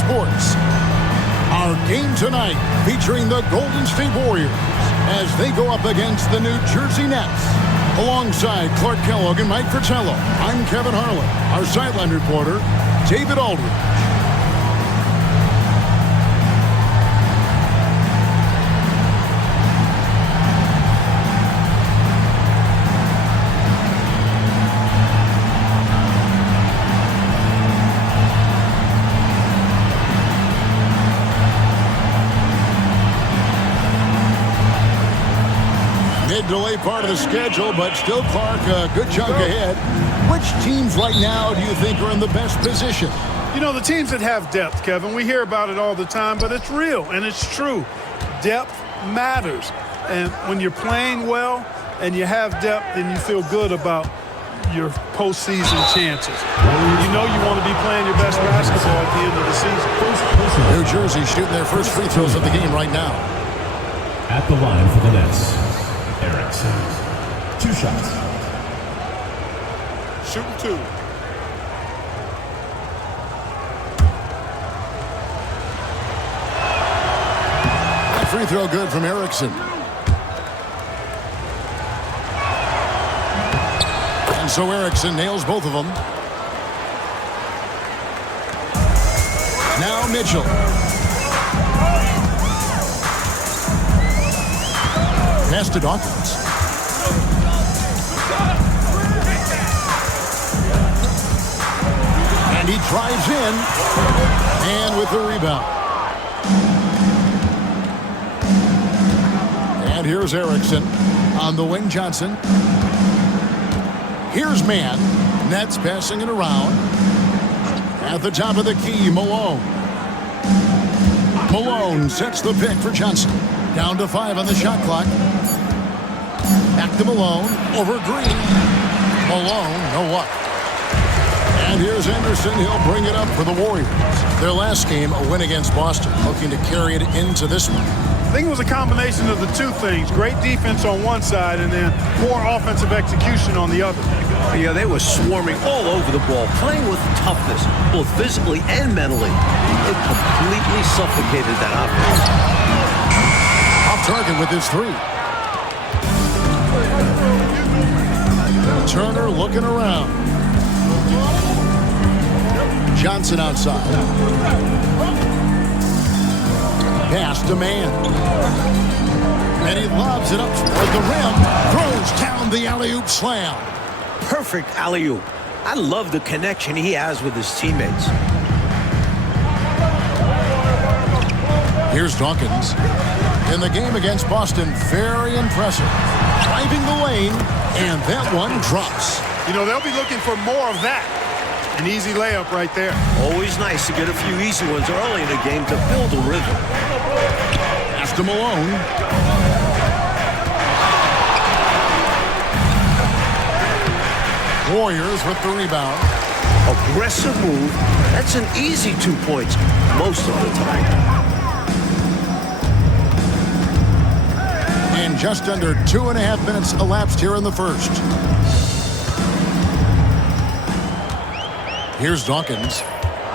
Sports. Our game tonight featuring the Golden State Warriors as they go up against the New Jersey Nets. Alongside Clark Kellogg and Mike Fratello, I'm Kevin Harlan. Our sideline reporter, David Aldridge. Delay part of the schedule, but still Clark a good chunk ahead. Which teams right now do you think are in the best position? You know, the teams that have depth, Kevin, we hear about it all the time, but it's real and it's true. Depth matters. And when you're playing well and you have depth, then you feel good about your postseason chances. You know you want to be playing your best basketball at the end of the season. New Jersey shooting their first free throws of the game right now. At the line for the Nets, Erickson. 2 shots. Shooting 2. Free throw good from Erickson. And so Erickson nails both of them. Now Mitchell. Pass to Dawkins. And he drives in. And with the rebound. And here's Erickson. On the wing, Johnson. Here's Mann. Nets passing it around. At the top of the key, Malone. Malone sets the pick for Johnson. Down to 5 on the shot clock. Back to Malone. Over Green. Malone, no what. And here's Anderson. He'll bring it up for the Warriors. Their last game, a win against Boston. Looking to carry it into this one. I think it was a combination of the two things. Great defense on one side and then poor offensive execution on the other. Yeah, they were swarming all over the ball, playing with toughness, both physically and mentally. It completely suffocated that offense. Off target with his 3. Turner looking around. Johnson outside. Pass to Mann. And he lobs it up toward the rim. Throws down the alley-oop slam. Perfect alley-oop. I love the connection he has with his teammates. Here's Dawkins. In the game against Boston, very impressive. Driving the lane, and that one drops. You know, they'll be looking for more of that. An easy layup right there. Always nice to get a few easy ones early in the game to build a rhythm. Pass to Malone. Warriors with the rebound. Aggressive move. That's an easy 2 points most of the time. And just under 2.5 minutes elapsed here in the first. Here's Dawkins.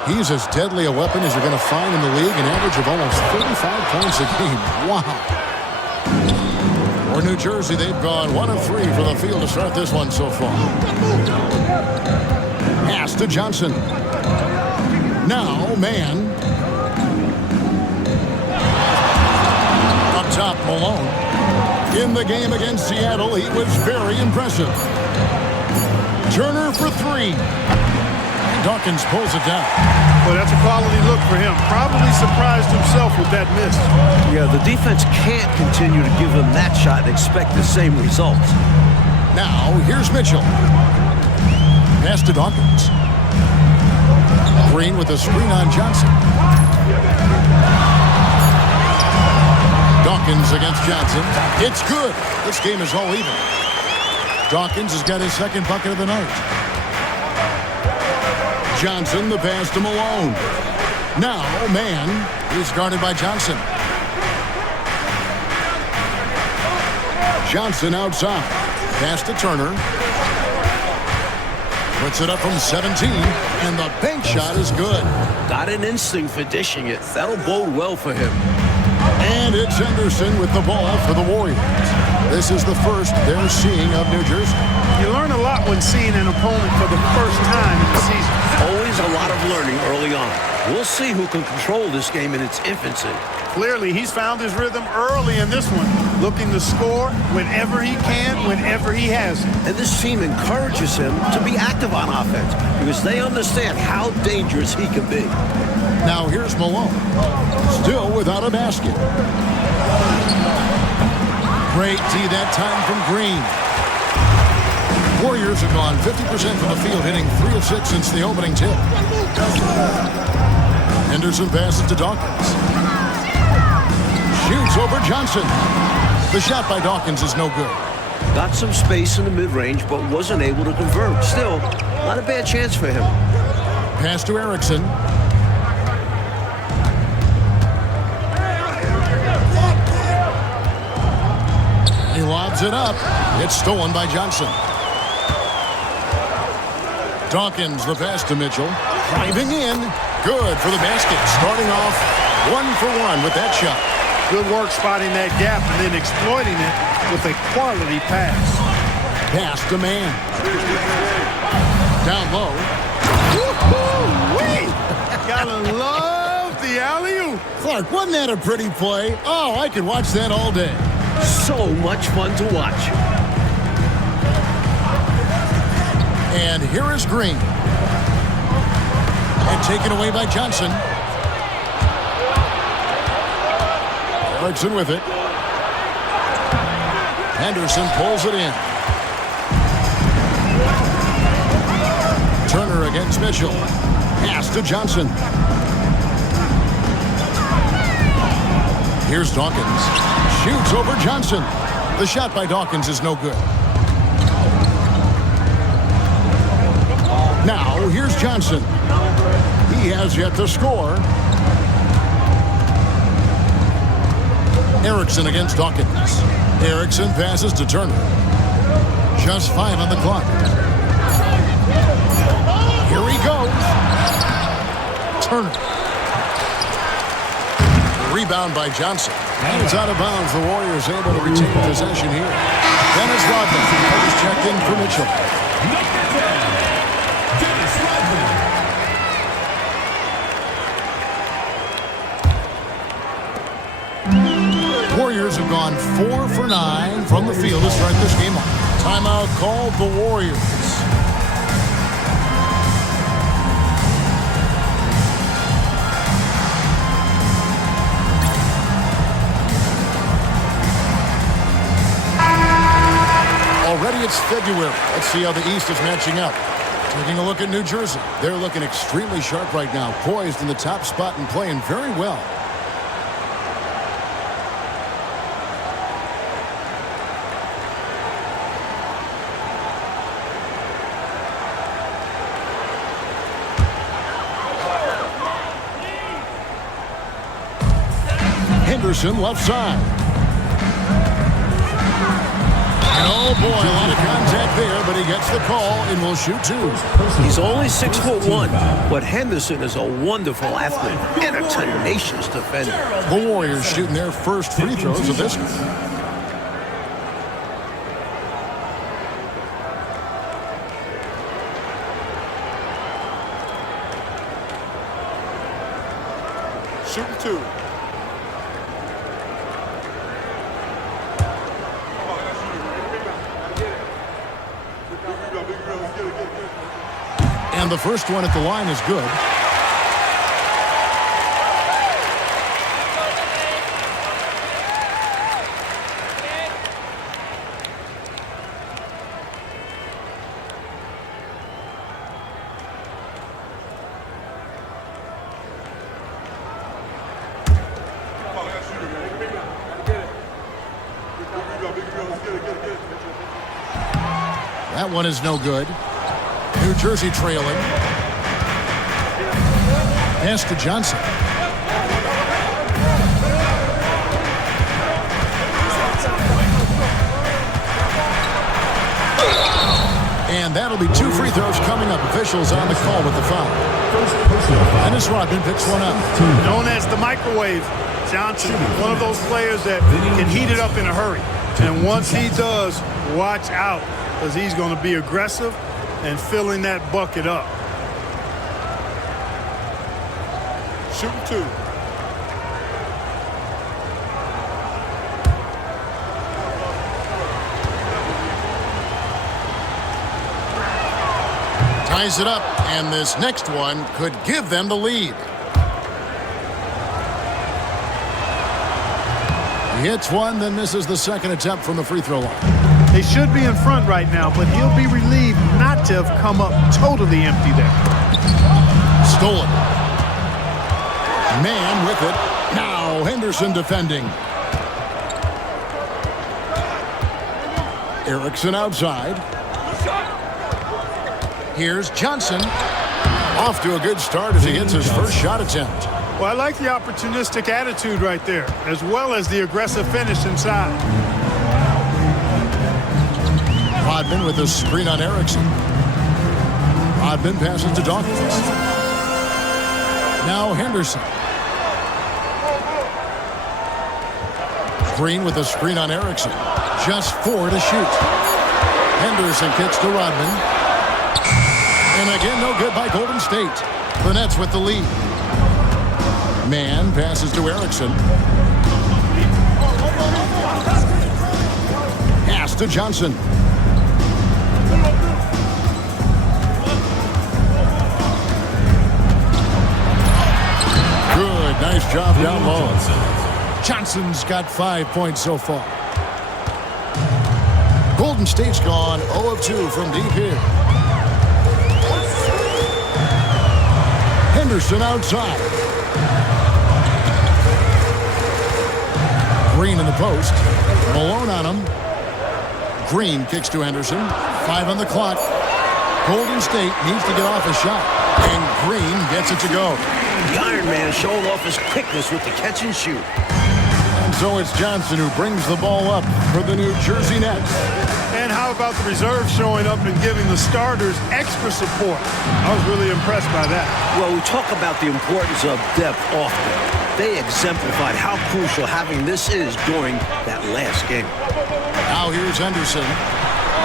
He's as deadly a weapon as you're going to find in the league, an average of almost 35 points a game. Wow. For New Jersey, they've gone 1 of 3 for the field to start this one so far. Pass to Johnson. Now, Mann. Up top, Malone. In the game against Seattle, he was very impressive. Turner for 3. Dawkins pulls it down. Well, that's a quality look for him. Probably surprised himself with that miss. Yeah, the defense can't continue to give him that shot and expect the same results. Now, here's Mitchell. Pass to Dawkins. Green with a screen on Johnson. Dawkins against Johnson. It's good. This game is all even. Dawkins has got his second bucket of the night. Johnson, the pass to Malone. Now, Mann. He's guarded by Johnson. Johnson outside. Pass to Turner. Puts it up from 17, and the bank shot is good. Got an instinct for dishing it. That'll bode well for him. And it's Henderson with the ball for the Warriors. This is the first they're seeing of New Jersey. You learn a lot when seeing an opponent for the first time in the season. Always a lot of learning early on. We'll see who can control this game in its infancy. Clearly, he's found his rhythm early in this one, looking to score whenever he can, whenever he has it. And this team encourages him to be active on offense because they understand how dangerous he can be. Now here's Malone, still without a basket. Great D that time from Green. Warriors have gone 50% from the field, hitting 3 of 6 since the opening tip. Henderson passes to Dawkins. Shoots over Johnson. The shot by Dawkins is no good. Got some space in the mid-range, but wasn't able to convert. Still, not a bad chance for him. Pass to Erickson. He lobs it up. It's stolen by Johnson. Dawkins, the pass to Mitchell. Driving in. Good for the basket. Starting off 1 for 1 with that shot. Good work spotting that gap and then exploiting it with a quality pass. Pass to Man. Down low. Woo-hoo-wee! Gotta love the alley-oop. Clark, wasn't that a pretty play? Oh, I could watch that all day. So much fun to watch. And here is Green. And taken away by Johnson. Erickson with it. Henderson pulls it in. Turner against Mitchell. Pass to Johnson. Here's Dawkins. Shoots over Johnson. The shot by Dawkins is no good. Now, here's Johnson. He has yet to score. Erickson against Dawkins. Erickson passes to Turner. Just 5 on the clock. Here he goes. Turner. Rebound by Johnson. And it's out of bounds. The Warriors able to retain possession here. Dennis Rodman is checked in for Mitchell. Warriors have gone 4 for 9 from the field to start this game off. Timeout called the Warriors. Already it's February. Let's see how the East is matching up. Taking a look at New Jersey. They're looking extremely sharp right now, poised in the top spot and playing very well. Henderson left side. And oh boy, a lot of contact there, but he gets the call and will shoot 2. He's only 6'1", but Henderson is a wonderful athlete and a tenacious defender. The Warriors shooting their first free throws of this one. Shooting 2. And the first one at the line is good. That one is no good. New Jersey trailing. Pass to Johnson. And And that'll be 2 free throws coming up. Officials on the call with the foul. First personal foul. Dennis Rodman picks one up. Known as the microwave, Johnson, one of those players that can heat it up in a hurry. And once he does, watch out, because he's going to be aggressive and filling that bucket up. Shooting 2. Ties it up, and this next one could give them the lead. He hits one, then misses the second attempt from the free throw line. They should be in front right now, but he'll be relieved not to have come up totally empty there. Stolen. Man with it. Now Henderson defending. Erickson outside. Here's Johnson. Off to a good start as he hits his first shot attempt. Well, I like the opportunistic attitude right there, as well as the aggressive finish inside. Rodman with a screen on Erickson. Rodman passes to Dawkins. Now Henderson. Green with a screen on Erickson. Just 4 to shoot. Henderson kicks to Rodman. And again, no good by Golden State. The Nets with the lead. Man passes to Erickson. Pass to Johnson. Good, nice job down low. Johnson's got 5 points so far. Golden State's gone 0 of 2 from deep here. Henderson outside. Green in the post. Malone on him. Green kicks to Henderson. 5 on the clock. Golden State needs to get off a shot. And Green gets it to go. The Iron Man showing off his quickness with the catch and shoot. And so it's Johnson who brings the ball up for the New Jersey Nets. And how about the reserves showing up and giving the starters extra support? I was really impressed by that. Well, we talk about the importance of depth often. They exemplified how crucial having this is during that last game. Now here's Henderson.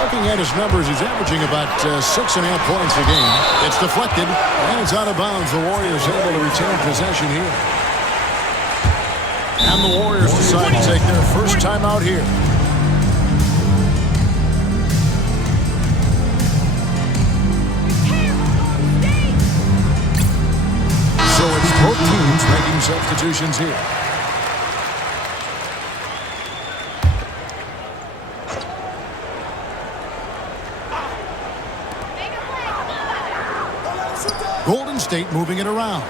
Looking at his numbers, he's averaging about 6.5 points a game. It's deflected, and it's out of bounds. The Warriors able to retain possession here. And the Warriors decide to take their first time out here. So it's both teams making substitutions here. Golden State moving it around.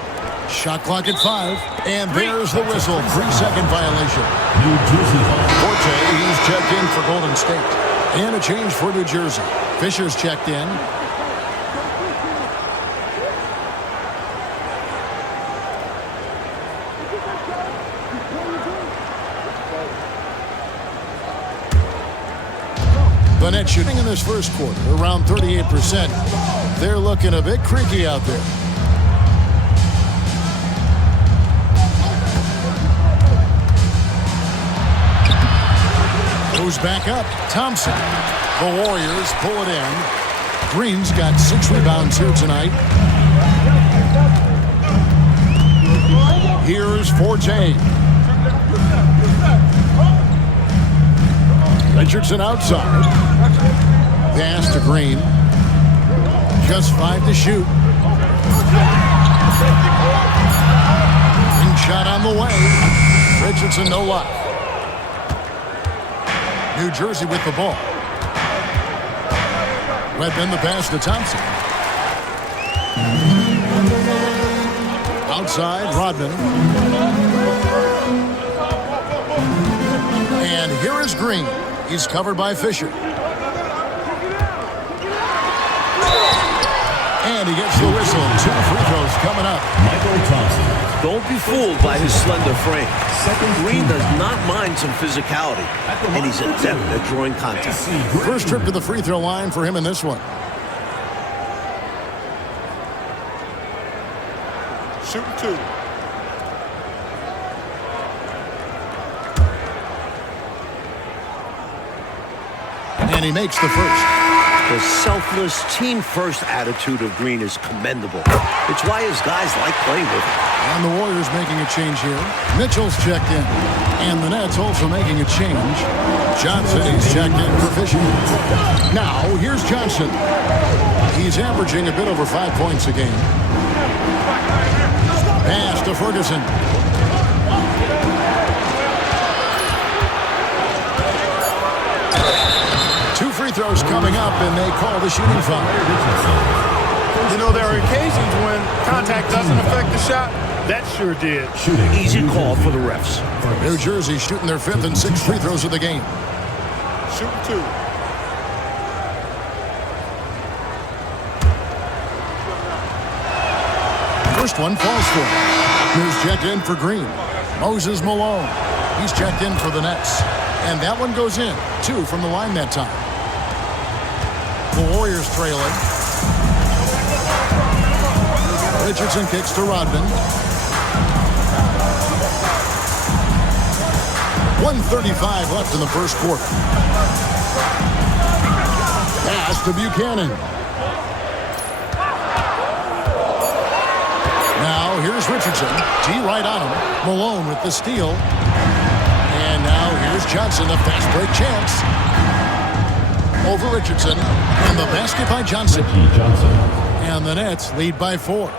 Shot clock at 5. And there's the whistle. 3-second violation. New Jersey ball. Forte, he's checked in for Golden State. And a change for New Jersey. Fisher's checked in. The Nets shooting in this first quarter around 38%. They're looking a bit creaky out there. Goes back up. Thompson. The Warriors pull it in. Green's got 6 rebounds here tonight. Here's Forte. Richardson outside. Pass to Green. Just 5 to shoot. And shot on the way. Richardson no luck. New Jersey with the ball. Redmond the pass to Thompson. Outside, Rodman. And here is Green. He's covered by Fisher. And he gets the whistle. 2 free throws coming up. Michael Thompson. Don't be fooled by his slender frame. Green does not mind some physicality, and he's adept at drawing contact. First trip to the free throw line for him in this one. Shooting 2. And he makes the first. The selfless, team-first attitude of Green is commendable. It's why his guys like playing with him. And the Warriors making a change here. Mitchell's checked in. And the Nets also making a change. Johnson is checked in for Fisher. Now, here's Johnson. He's averaging a bit over 5 points a game. Pass to Ferguson. Two free throws coming up, and they call the shooting foul. You know, there are occasions when contact doesn't affect the shot. That sure did. Easy call for the refs. New Jersey shooting their 5th and 6th free throws of the game. Shooting 2. First one falls for him. Here's checked in for Green. Moses Malone. He's checked in for the Nets. And that one goes in. 2 from the line that time. The Warriors trailing. Richardson kicks to Rodman. 1:35 left in the first quarter. Pass to Buchanan. Now here's Richardson. T right on him. Malone with the steal. And now here's Johnson, a fast break chance. Over Richardson. And the basket by Johnson. And the Nets lead by 4.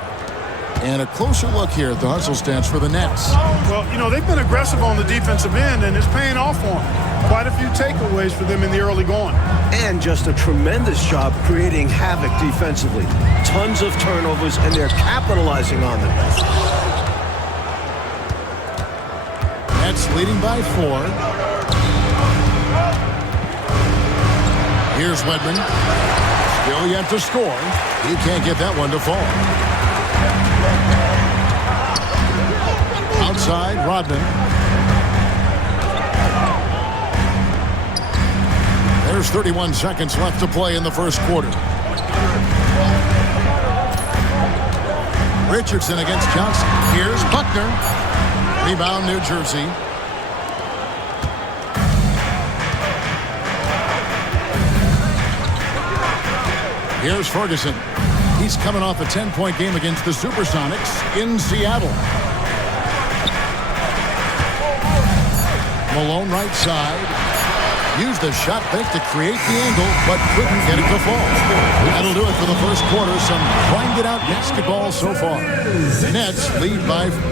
And a closer look here at the hustle stats for the Nets. Well, you know, they've been aggressive on the defensive end, and it's paying off for them. Quite a few takeaways for them in the early going. And just a tremendous job creating havoc defensively. Tons of turnovers, and they're capitalizing on them. Nets leading by 4. Here's Wedman. Still yet to score. He can't get that one to fall. Outside, Rodman. There's 31 seconds left to play in the first quarter. Richardson against Johnson. Here's Buckner. Rebound, New Jersey. Here's Ferguson. He's coming off a 10-point game against the Supersonics in Seattle. Malone right side. Used the shot fake to create the angle, but couldn't get it to fall. That'll do it for the first quarter. Some grinded-out basketball so far. Nets lead by 4.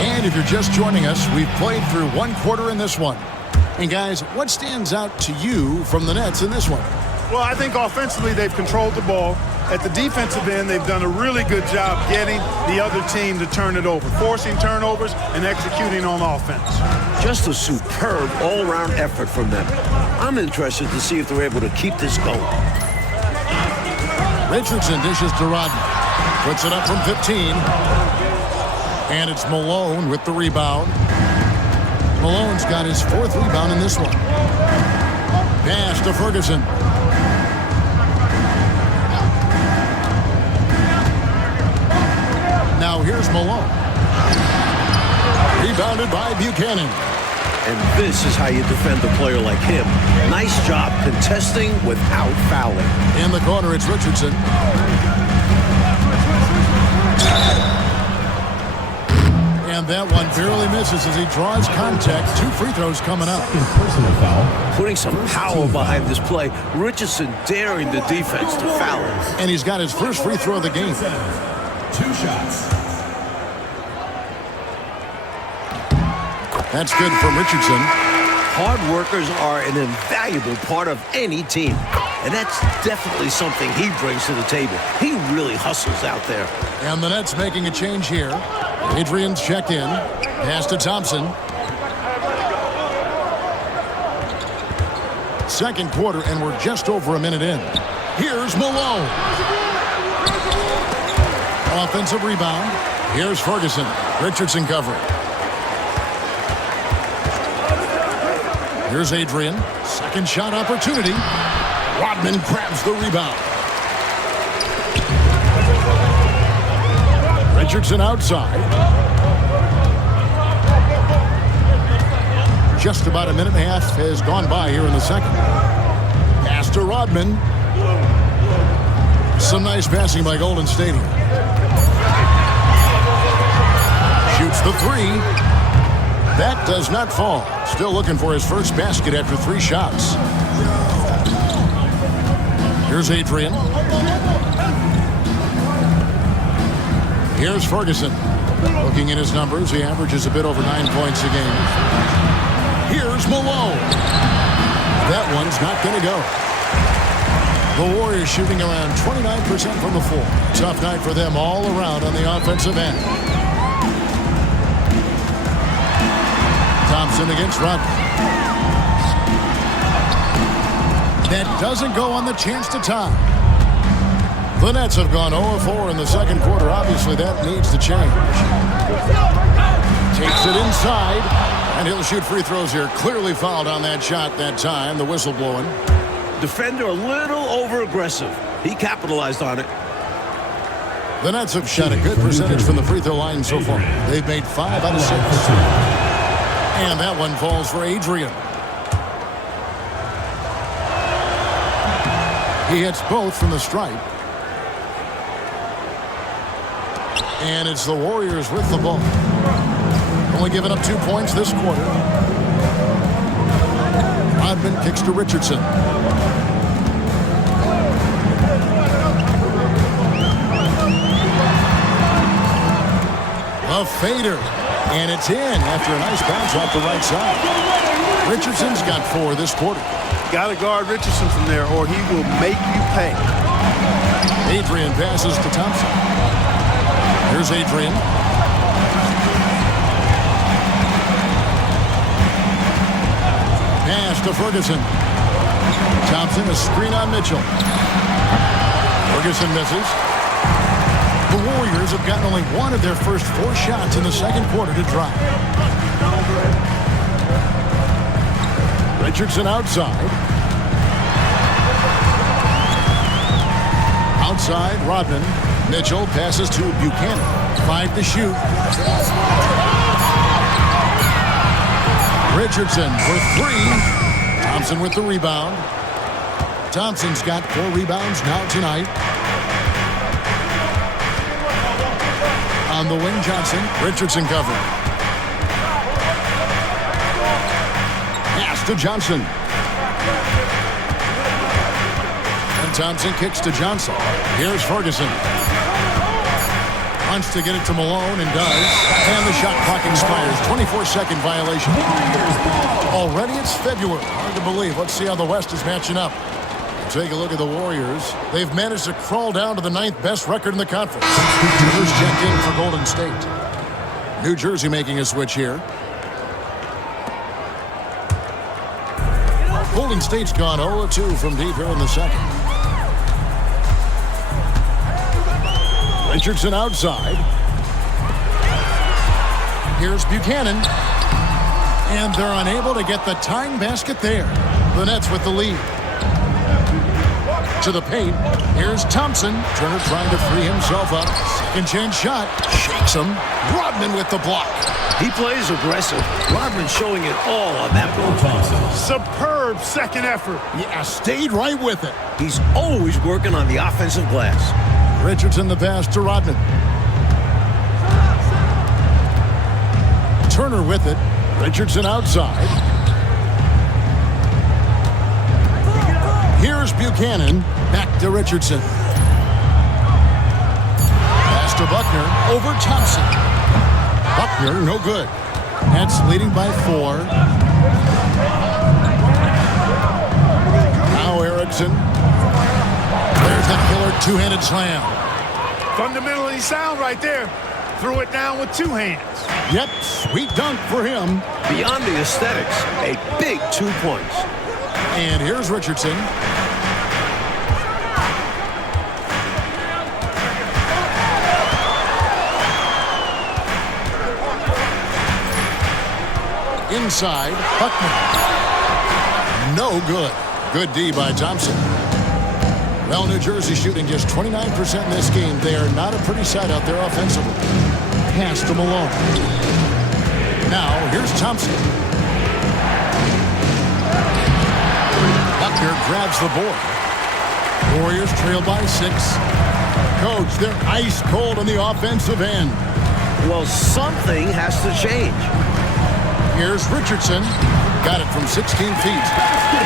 And if you're just joining us, we've played through 1 quarter in this one. And guys, what stands out to you from the Nets in this one? Well, I think offensively they've controlled the ball. At the defensive end, they've done a really good job getting the other team to turn it over, forcing turnovers and executing on offense. Just a superb all-around effort from them. I'm interested to see if they're able to keep this going. Richardson dishes to Rodman. Puts it up from 15. And it's Malone with the rebound. Malone's got his 4th rebound in this one. Pass to Ferguson. Now here's Malone. Rebounded by Buchanan. And this is how you defend a player like him. Nice job contesting without fouling. In the corner, it's Richardson. And that one barely misses as he draws contact. 2 free throws coming up. Personal foul. Putting some power behind this play. Richardson daring the defense to foul him. And he's got his first free throw of the game. 2 shots. That's good from Richardson. Hard workers are an invaluable part of any team. And that's definitely something he brings to the table. He really hustles out there. And the Nets making a change here. Adrian's checked in. Pass to Thompson. Second quarter, and we're just over a minute in. Here's Malone. Offensive rebound. Here's Ferguson. Richardson covering. Here's Adrian. Second shot opportunity. Rodman grabs the rebound. Richardson outside. Just about a minute and a half has gone by here in the second. Pass to Rodman. Some nice passing by Golden State here. Shoots the three. That does not fall. Still looking for his first basket after 3 shots. Here's Adrian. Here's Ferguson. Looking at his numbers, he averages a bit over 9 points a game. Here's Malone. That one's not going to go. The Warriors shooting around 29% from the floor. Tough night for them all around on the offensive end. Thompson against Rodman. That doesn't go on the chance to tie. The Nets have gone 0-4 in the second quarter. Obviously, that needs to change. Takes it inside, and he'll shoot free throws here. Clearly fouled on that shot that time. The whistle blowing. Defender a little over-aggressive. He capitalized on it. The Nets have shot a good percentage from the free throw line so far. They've made 5 out of 6. And that one falls for Adrian. He hits both from the stripe. And it's the Warriors with the ball. Only giving up 2 points this quarter. Rodman kicks to Richardson. A fader. And it's in after a nice bounce off the right side. Richardson's got 4 this quarter. Got to guard Richardson from there or he will make you pay. Adrian passes to Thompson. Here's Adrian. Pass to Ferguson. Thompson, a screen on Mitchell. Ferguson misses. The Warriors have gotten only 1 of their first 4 shots in the second quarter to drop. Richardson outside. Outside, Rodman. Mitchell passes to Buchanan. 5 to shoot. Richardson for 3. Thompson with the rebound. Thompson's got 4 rebounds now tonight. On the wing, Johnson. Richardson covered. Pass to Johnson. And Thompson kicks to Johnson. Here's Ferguson. Wants to get it to Malone and does. And the shot clock expires. 24-second violation. Already it's February. Hard to believe. Let's see how the West is matching up. Take a look at the Warriors. They've managed to crawl down to the 9th best record in the conference. Rivers checked in for Golden State. New Jersey making a switch here. Golden State's gone 0-2 from deep here in the second. Richardson outside. Here's Buchanan. And they're unable to get the tying basket there. The Nets with the lead. To the paint. Here's Thompson. Turner trying to free himself up. Second chance shot. Shakes him. Rodman with the block. He plays aggressive. Rodman showing it all on that ball. Superb second effort. Yeah, stayed right with it. He's always working on the offensive glass. Richardson the pass to Rodman. Turner with it. Richardson outside. Here's Buchanan. Back to Richardson. Pass to Buckner. Over Thompson. Buckner, no good. Nets leading by 4. Now Erickson. There's that killer two-handed slam. Fundamentally sound right there. Threw it down with 2 hands. Yep, sweet dunk for him. Beyond the aesthetics, a big 2 points. And here's Richardson. Inside, Buckner. No good. Good D by Thompson. Well, New Jersey shooting just 29% in this game. They are not a pretty sight out there offensively. Pass to Malone. Now, here's Thompson. Buckner grabs the board. Warriors trail by 6. Coach, they're ice cold on the offensive end. Well, something has to change. Here's Richardson. Got it from 16 feet.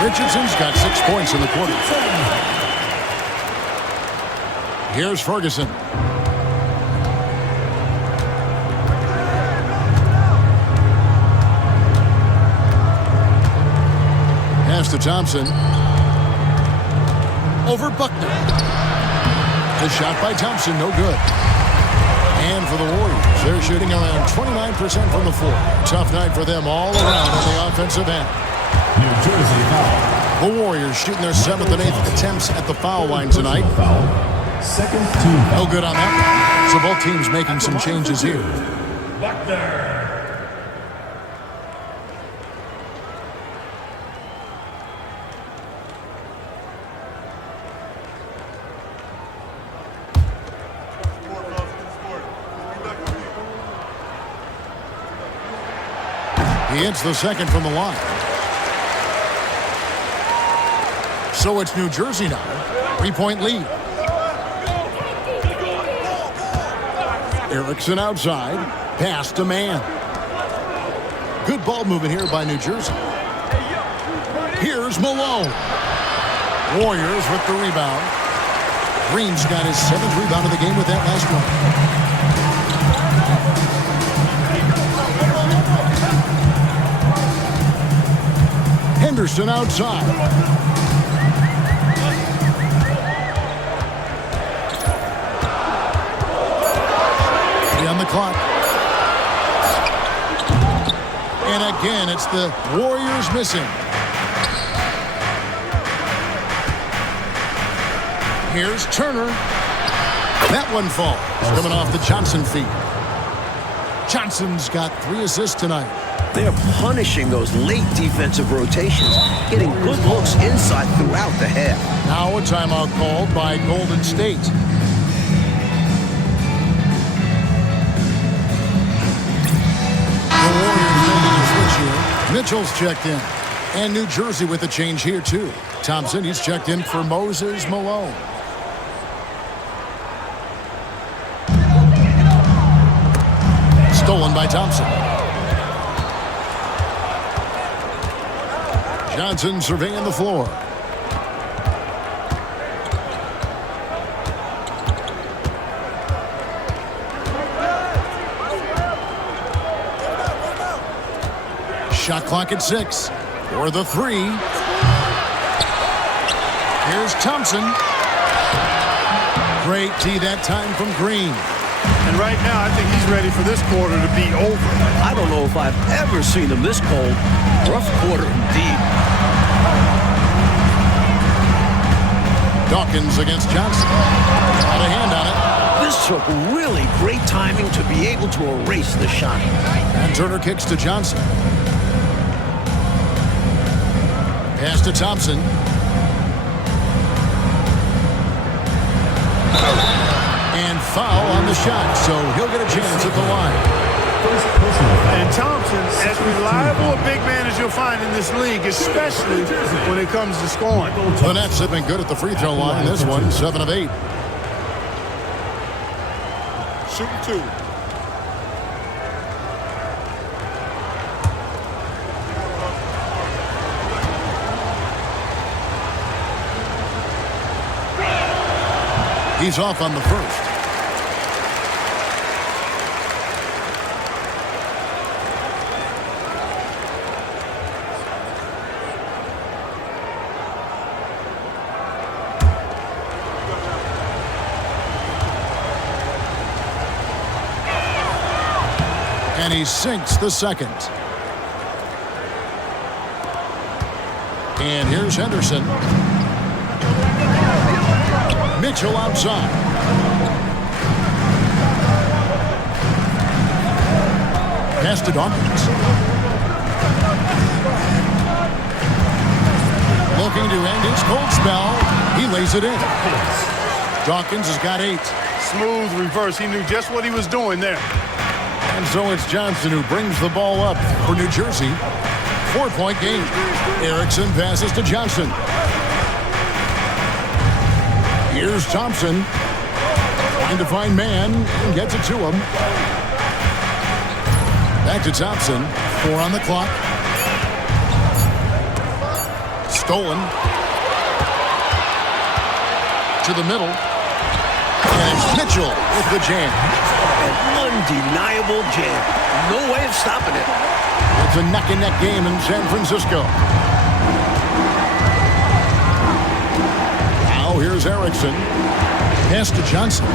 Richardson's got 6 points in the quarter. Here's Ferguson. Pass to Thompson. Over Buckner. The shot by Thompson, no good. And for the Warriors, they're shooting around 29% from the floor. Tough night for them all around on the offensive end. New Jersey foul. The Warriors shooting their 7th and 8th attempts at the foul line tonight. Foul. Second team foul. No good on that. So both teams making some changes here. Buckner. He hits the second from the line. So it's New Jersey now. 3-point lead. Erickson outside. Pass to Mann. Good ball movement here by New Jersey. Here's Malone. Warriors with the rebound. Green's got his 7th rebound of the game with that last one. Henderson outside. On the clock. And again, it's the Warriors missing. Here's Turner. That one falls. Coming off the Johnson feed. Johnson's got 3 assists tonight. They're punishing those late defensive rotations, getting good looks inside throughout the half. Now a timeout called by Golden State. The Warriors making a switch here. Mitchell's checked in. And New Jersey with a change here, too. Thompson, he's checked in for Moses Malone. Stolen by Thompson. Johnson surveying the floor. Shot clock at 6. For the 3. Here's Thompson. Great D that time from Green. And right now, I think he's ready for this quarter to be over. I don't know if I've ever seen him this cold. Rough quarter indeed. Dawkins against Johnson. Got a hand on it. This took really great timing to be able to erase the shot. And Turner kicks to Johnson. Pass to Thompson. And foul on the shot, so he'll get a chance at the line. And Thompson, as reliable a big man as you'll find in this league, especially when it comes to scoring. The Nets have been good at the free throw line. This one, 7 of 8. Shooting 2. He's off on the first. And he sinks the second. And here's Henderson. Mitchell outside. Pass to Dawkins. Looking to end his cold spell. He lays it in. Dawkins has got 8. Smooth reverse. He knew just what he was doing there. And so it's Johnson who brings the ball up for New Jersey. 4-point game. Erickson passes to Johnson. Here's Thompson. Trying to find man and gets it to him. Back to Thompson. 4 on the clock. Stolen. To the middle. And it's Mitchell with the jam. An undeniable jam. No way of stopping it. It's a neck-and-neck game in San Francisco. Now here's Erickson. Pass to Johnson.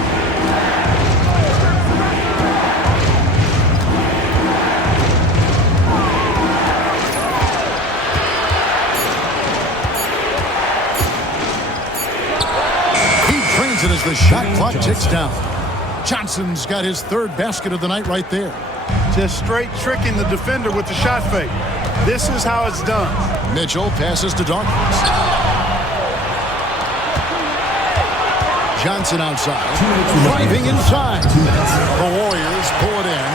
He trains it as the shot clock ticks down. Johnson's got his 3rd basket of the night right there. Just straight tricking the defender with the shot fake. This is how it's done. Mitchell passes to Dawkins. Johnson outside. Driving inside. The Warriors pull it in.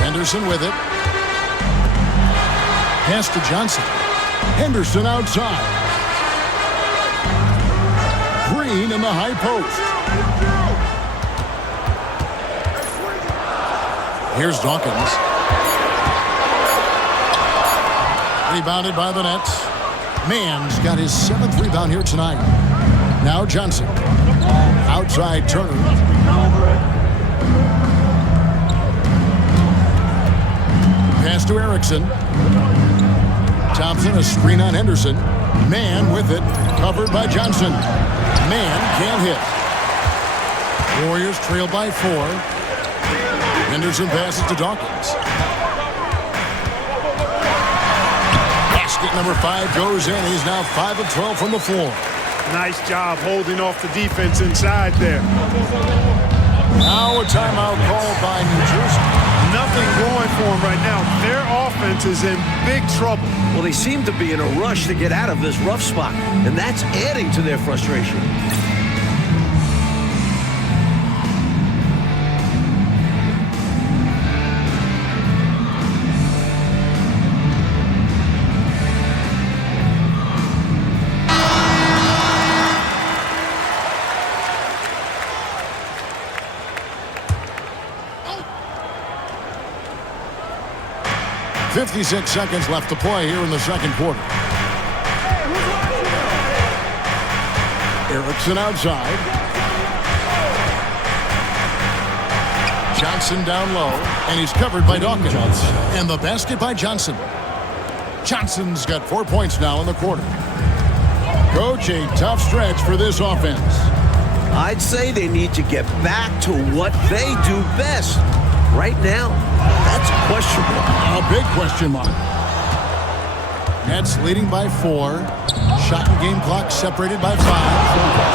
Henderson with it. Pass to Johnson. Henderson outside. Green in the high post. Here's Dawkins. Rebounded by the Nets. Mann's got his 7th rebound here tonight. Now Johnson. Outside Turner. Pass to Erickson. Thompson, a screen on Henderson. Mann with it. Covered by Johnson. Mann can't hit. Warriors trail by 4. Henderson passes to Dawkins. Basket number 5 goes in. He's now 5 of 12 from the floor. Nice job holding off the defense inside there. Now a timeout called by New Jersey. Nothing going for them right now. Their offense is in big trouble. Well, they seem to be in a rush to get out of this rough spot, and that's adding to their frustration. .56 seconds left to play here in the second quarter. Erickson outside. Johnson down low, and he's covered by Dawkins. And the basket by Johnson. Johnson's got 4 points now in the quarter. Coach, a tough stretch for this offense. I'd say they need to get back to what they do best. Right now, that's a question mark. A big question mark. Nets leading by 4. Shot and game clock separated by 5.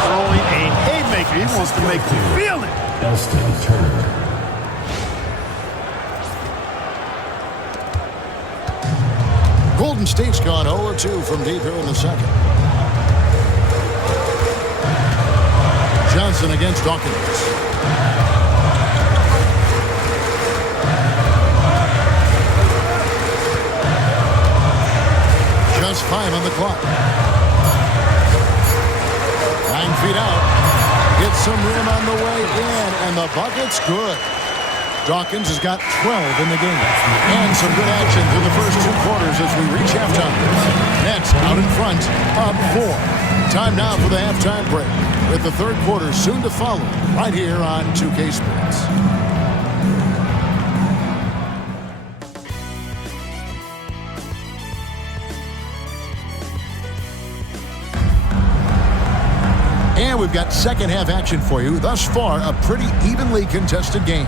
Throwing a haymaker. He wants to make you feel it. Elston Turner. Golden State's gone 0-2 from deep here in the second. Johnson against Dawkins. Just 5 on the clock. 9 feet out. Gets some rim on the way in, and the bucket's good. Dawkins has got 12 in the game. And some good action through the first 2 quarters as we reach halftime. Nets out in front, up 4. Time now for the halftime break, with the third quarter soon to follow, right here on 2K Sports. And we've got second half action for you. Thus far, a pretty evenly contested game.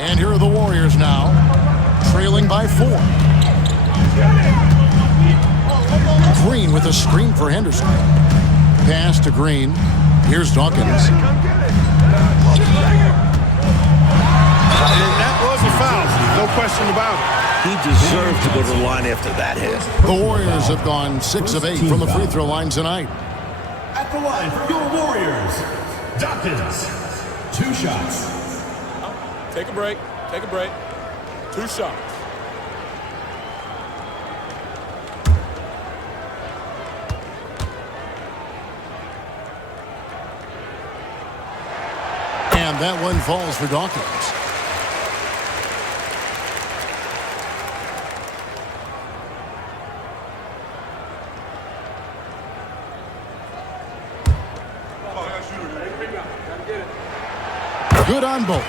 And here are the Warriors now, trailing by 4. Green with a screen for Henderson. Pass to Green. Here's Dawkins. And that was was a foul, no question about it. He deserved to go to the line after that hit. The Warriors have gone 6 of 8 from the free throw line tonight. At the line for your Warriors, Dawkins. 2 shots. Take a break. Take a break. 2 shots. And that one falls for Dawkins. Good on both.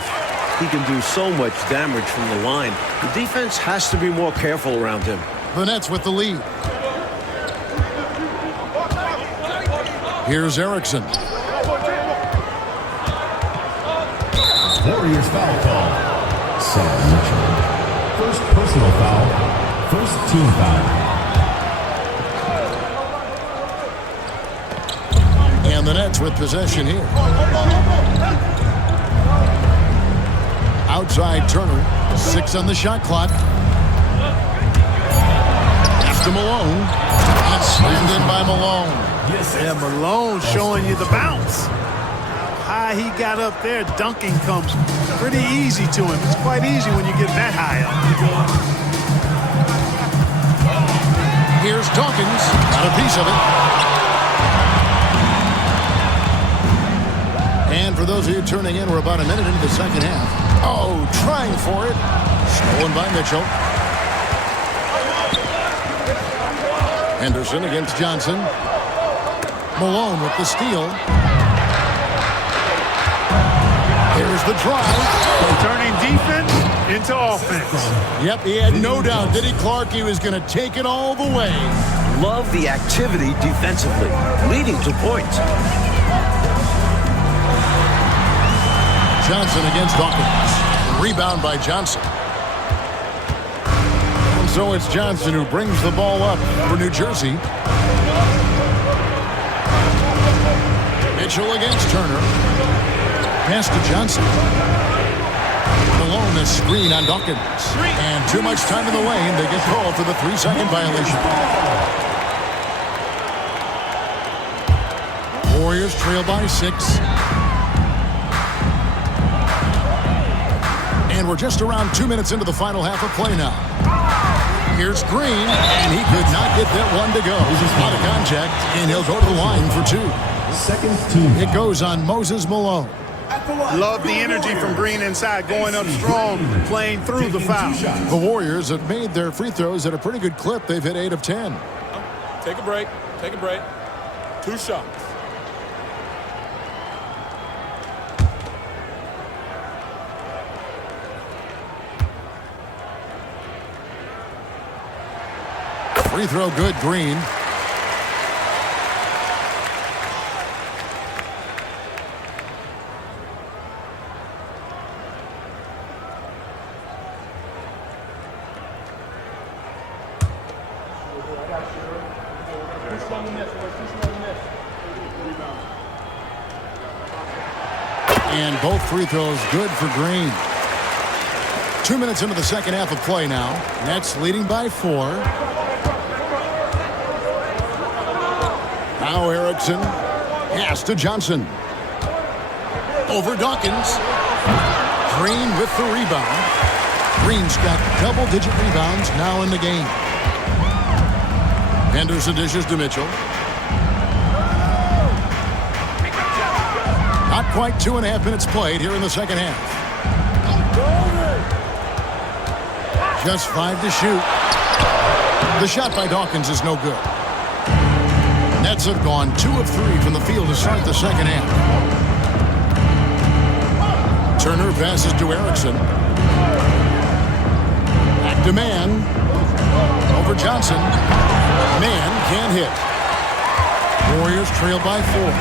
He can do so much damage from the line. The defense has to be more careful around him. The Nets with the lead. Here's Erickson. Warriors foul call. Sam Mitchell. First personal foul. First team foul. And the Nets with possession here. Outside Turner. 6 on the shot clock. Pass to Malone. And slammed in by Malone. Yeah, Malone showing you the bounce. How high he got up there, dunking comes pretty easy to him. It's quite easy when you get that high up. Here's Dawkins. Got a piece of it. And for those of you turning in, we're about a minute into the second half. Oh, trying for it. Stolen by Mitchell. Henderson against Johnson. Malone with the steal. Here's the drive. Turning defense into offense. Yep, he had no doubt, did he, Clark? He was going to take it all the way. Love the activity defensively, leading to points. Johnson against Dawkins. Rebound by Johnson. And so it's Johnson who brings the ball up for New Jersey. Mitchell against Turner. Pass to Johnson. Malone, a screen on Dawkins. And too much time in the lane. They get called for the 3-second violation. Warriors trail by 6. And we're just around 2 minutes into the final half of play now. Here's Green, and he could not get that one to go. Out of contact, and he'll go to the line for 2. Second team. It goes on Moses Malone. Love the energy from Green inside, going up strong, playing through the foul. The Warriors have made their free throws at a pretty good clip. They've hit 8 of 10. Take a break. Take a break. 2 shots. Free throw good, Green. And both free throws good for Green. 2 minutes into the second half of play now. Nets leading by 4. Now Erickson. Pass to Johnson. Over Dawkins. Green with the rebound. Green's got double-digit rebounds now in the game. Henderson dishes to Mitchell. Not quite 2.5 minutes played here in the second half. Just 5 to shoot. The shot by Dawkins is no good. Nets have gone 2 of 3 from the field to start the second half. Turner passes to Erickson. Back to Mann. Over Johnson. Mann can't hit. Warriors trail by 4.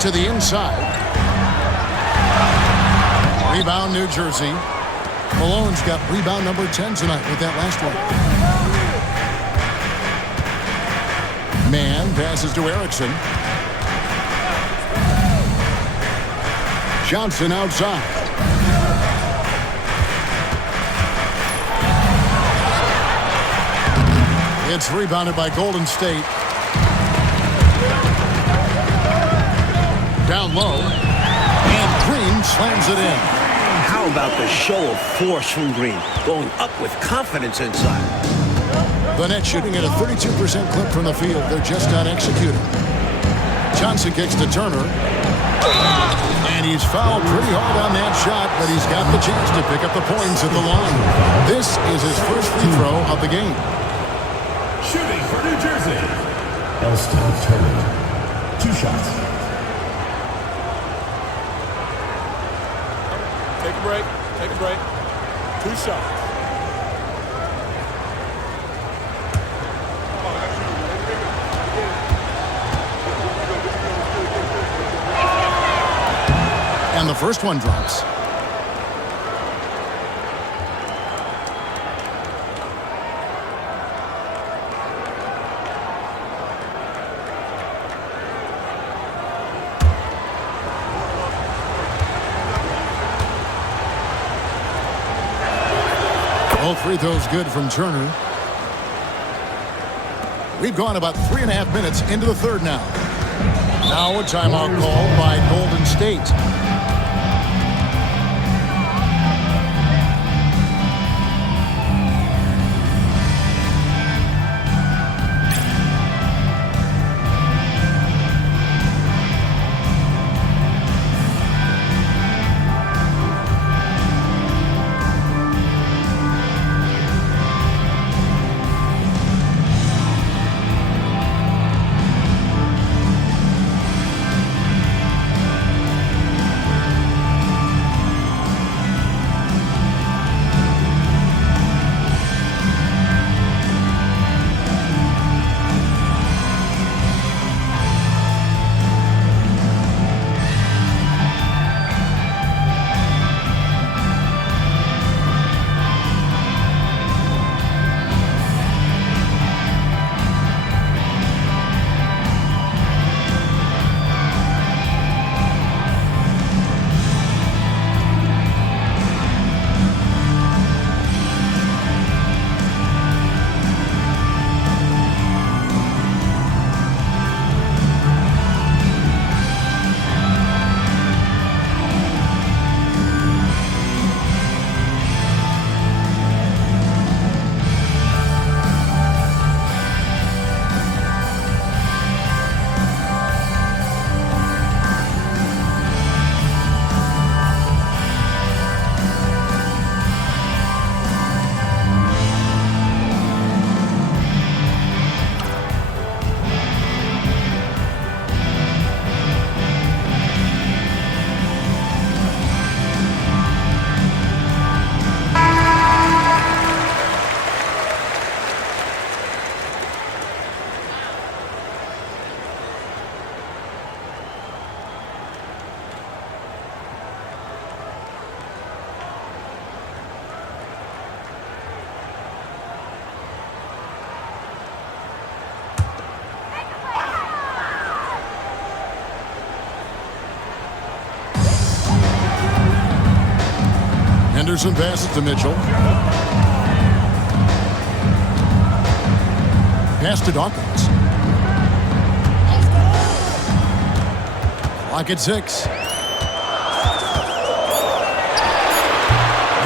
To the inside. Rebound New Jersey. Malone's got rebound number 10 tonight with that last one. Mann passes to Erickson. Johnson outside. It's rebounded by Golden State. Down low. And Green slams it in. How about the show of force from Green, going up with confidence inside? The Nets shooting at a 32% clip from the field. They're just not executing. Johnson kicks to Turner. And he's fouled pretty hard on that shot, but he's got the chance to pick up the points at the line. This is his first free throw of the game. Shooting for New Jersey. Elston Turner. 2 shots. Take a break. Take a break. 2 shots. And the first one drops. All free throws good from Turner. We've gone about 3.5 minutes into the third now. Now a timeout called by Golden State. Henderson passes to Mitchell. Pass to Dawkins. Clock at 6.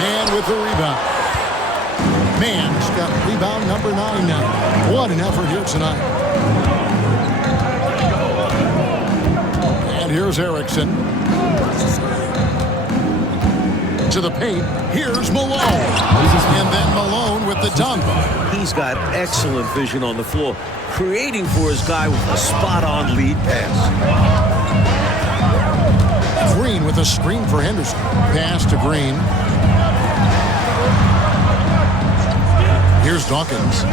And with the rebound. Mann's got rebound number 9 now. What an effort here tonight. And here's Erickson. To the paint. Here's Malone. And then Malone with the dunk. He's got excellent vision on the floor, creating for his guy with a spot-on lead pass. Green with a screen for Henderson. Pass to Green. Here's Dawkins.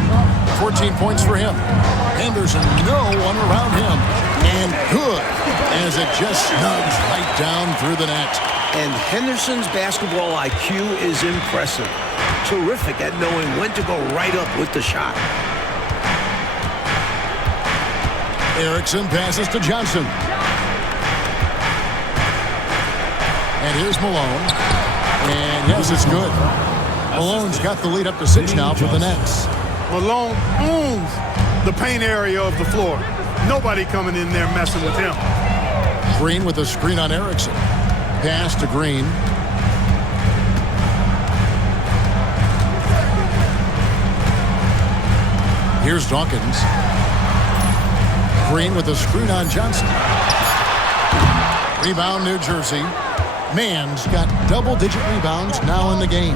14 points for him. Henderson, no one around him. And good, as it just snugs right down through the net. And Henderson's basketball IQ is impressive. Terrific at knowing when to go right up with the shot. Erickson passes to Johnson. And here's Malone. And yes, it's good. Malone's got the lead up to 6 now for the Nets. Malone owns the paint area of the floor. Nobody coming in there messing with him. Green with a screen on Erickson. Pass to Green. Here's Dawkins. Green with a screen on Johnson. Rebound, New Jersey. Mann's got double-digit rebounds now in the game.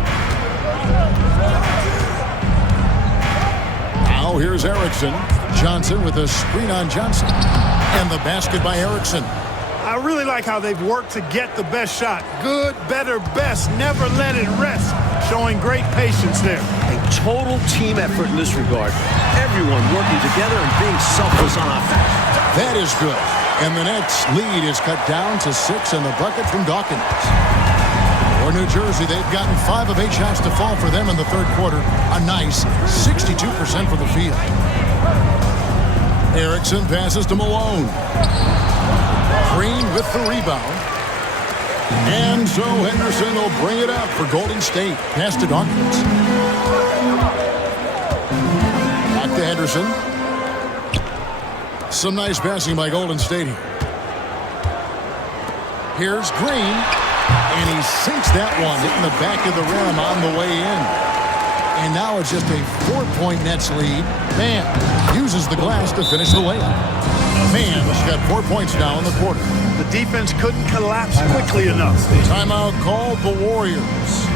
Now here's Erickson. Johnson with a screen on Johnson. And the basket by Erickson. I really like how they've worked to get the best shot. Good, better, best. Never let it rest. Showing great patience there. A total team effort in this regard. Everyone working together and being selfless on offense. That is good. And the Nets' lead is cut down to 6 in the bucket from Dawkins. For New Jersey, they've gotten 5 of 8 shots to fall for them in the third quarter. A nice 62% for the field. Erickson passes to Malone. Green with the rebound. And so Henderson will bring it up for Golden State. Pass to Dawkins. Back to Henderson. Some nice passing by Golden State here. Here's Green. And he sinks that one, hitting the back of the rim on the way in. And now it's just a 4-point Nets lead. Mann uses the glass to finish the layup. Mann's got 4 points now in the quarter. The defense couldn't collapse quickly enough. Timeout called the Warriors.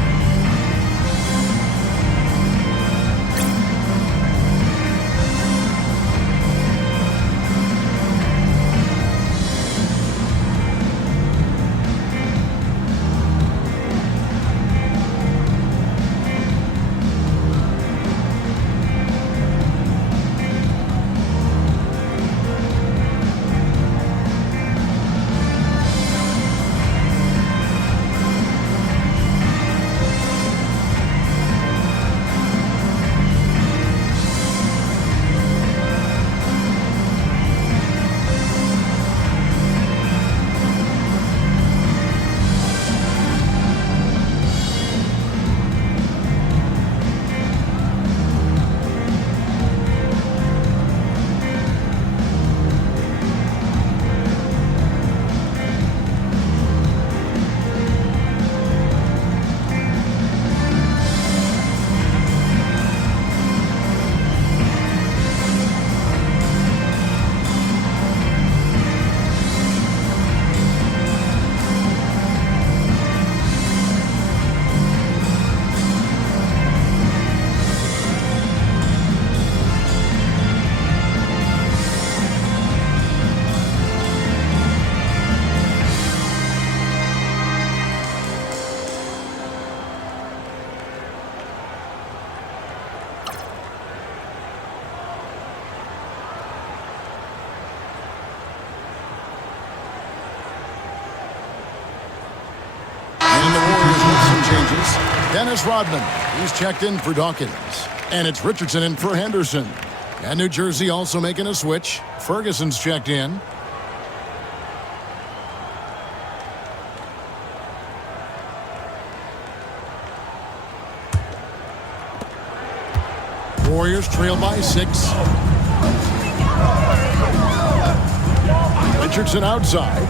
Dennis Rodman, he's checked in for Dawkins. And it's Richardson in for Henderson. And New Jersey also making a switch. Ferguson's checked in. Warriors trail by 6. Richardson outside.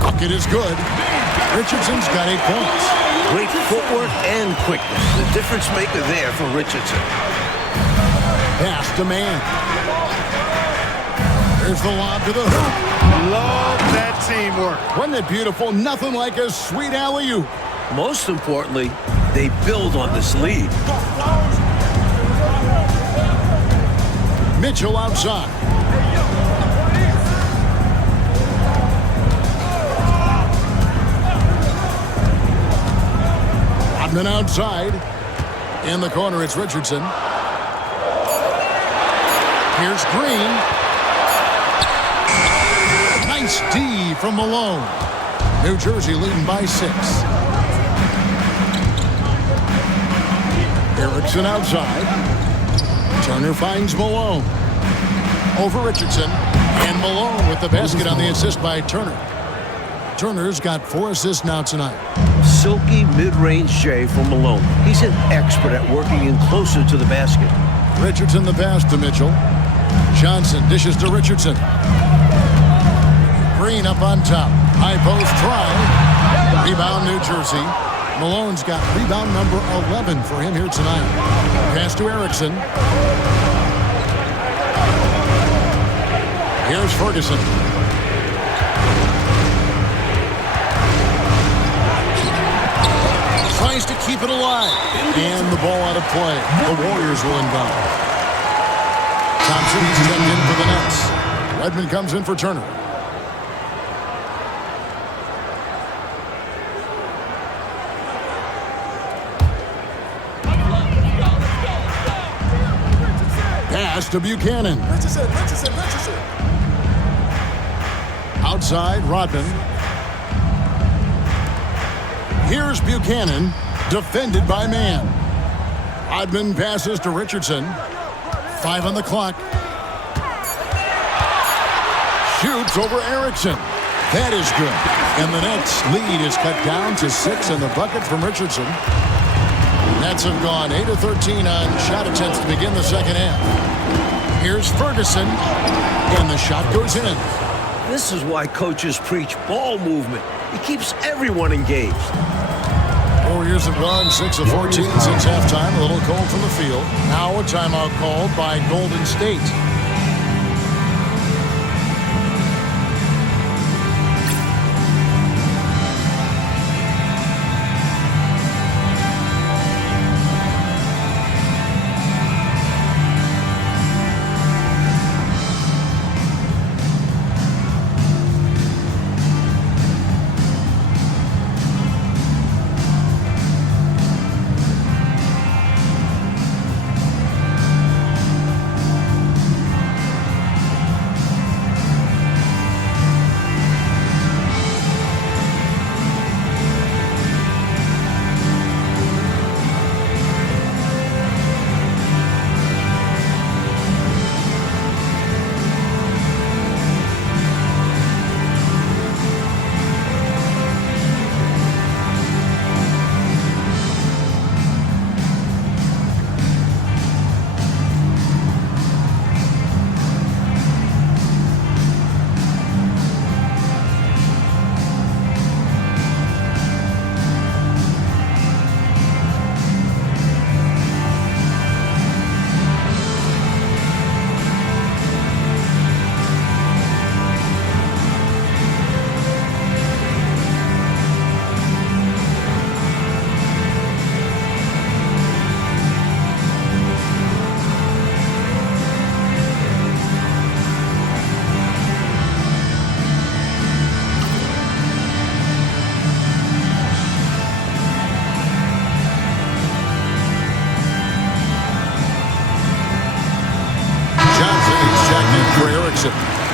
Bucket is good. Richardson's got 8 points. Great footwork and quickness. The difference maker there for Richardson. Pass to Mann. There's the lob to the hoop. Love that teamwork. Wasn't it beautiful? Nothing like a sweet alley-oop. Most importantly, they build on this lead. Mitchell outside. Rodman outside. In the corner, it's Richardson. Here's Green. Nice D from Malone. New Jersey leading by 6. Erickson outside. Turner finds Malone. Over Richardson. And Malone with the basket on the assist by Turner. Turner's got 4 assists now tonight. silky mid-range J from Malone. He's an expert at working in closer to the basket. Richardson the pass to Mitchell. Johnson dishes to Richardson. Green up on top. High post try. Rebound New Jersey. Malone's got rebound number 11 for him here tonight. Pass to Erickson. Here's Ferguson. Tries to keep it alive. And the ball out of play. The Warriors will inbound. Thompson stepped in for the Nets. Redmond comes in for Turner. Pass to Buchanan. Richardson. Outside, Rodman. Here's Buchanan, defended by Mann. Rodman passes to Richardson. 5 on the clock. Shoots over Erickson. That is good. And the Nets' lead is cut down to 6 in the bucket from Richardson. Nets have gone 8 of 13 on shot attempts to begin the second half. Here's Ferguson, and the shot goes in. This is why coaches preach ball movement. It keeps everyone engaged. Warriors have gone 6 of 14 since halftime. A little cold from the field. Now a timeout called by Golden State.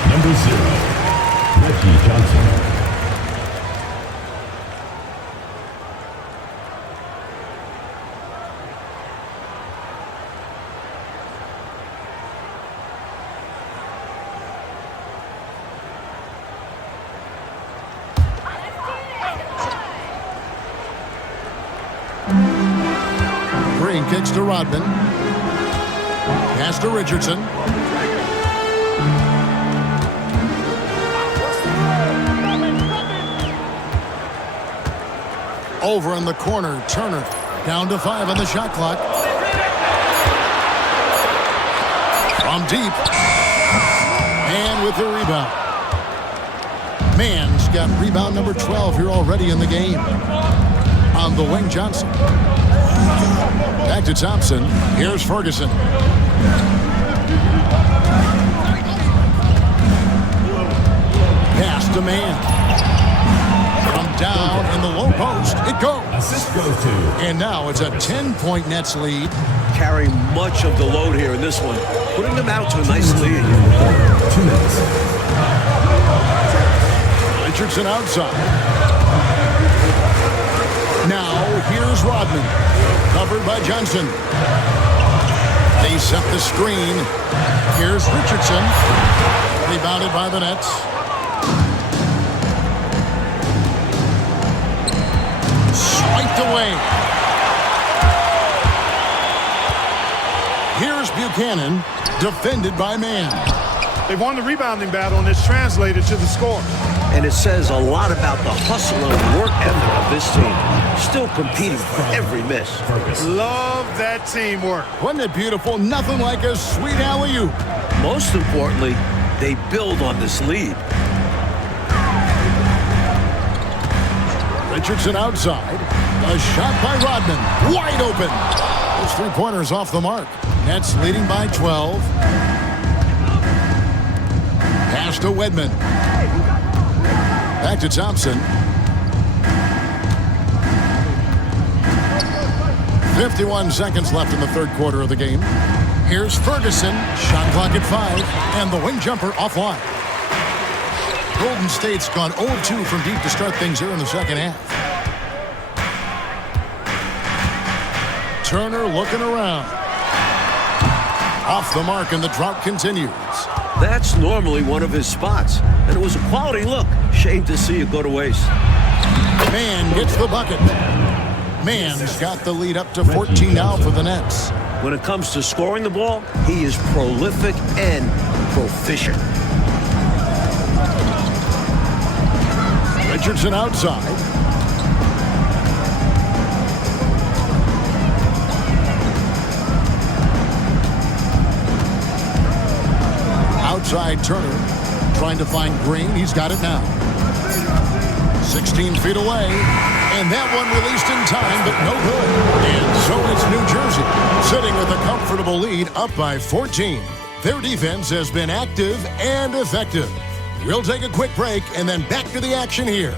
Number 0, Reggie Johnson. Green kicks to Rodman. Pass to Richardson. Over in the corner, Turner. Down to 5 on the shot clock. From deep. And with the rebound. Mann's got rebound number 12 here already in the game. On the wing, Johnson. Back to Thompson. Here's Ferguson. Pass to Mann. From down in the low post, it goes. Assist goes to. And now it's a 10-point Nets lead. Carrying much of the load here in this one, putting them out to a nice lead. 2 minutes. Richardson outside. Now here's Rodman. Covered by Johnson. They set the screen. Here's Richardson. Rebounded by the Nets. away. Here's Buchanan, defended by Mann. They won the rebounding battle, and it's translated to the score. And it says a lot about the hustle and work ethic of this team. Still competing for every miss. Love that teamwork. Wasn't it beautiful? Nothing like a sweet alley-oop. Most importantly, they build on this lead. Richardson outside. A shot by Rodman. Wide open. Those three-pointers off the mark. Nets leading by 12. Pass to Wedman. Back to Thompson. 51 seconds left in the third quarter of the game. Here's Ferguson. Shot clock at 5. And the wing jumper offline. Golden State's gone 0-2 from deep to start things here in the second half. Turner looking around. Off the mark, and the drought continues. That's normally one of his spots, and it was a quality look. Shame to see it go to waste. Mann gets the bucket. Mann's got the lead up to 14 now for the Nets. When it comes to scoring the ball, he is prolific and proficient. Richardson outside. Outside Turner, trying to find Green. He's got it now. 16 feet away, and that one released in time, but no good. And so it's New Jersey, sitting with a comfortable lead, up by 14. Their defense has been active and effective. We'll take a quick break and then back to the action here.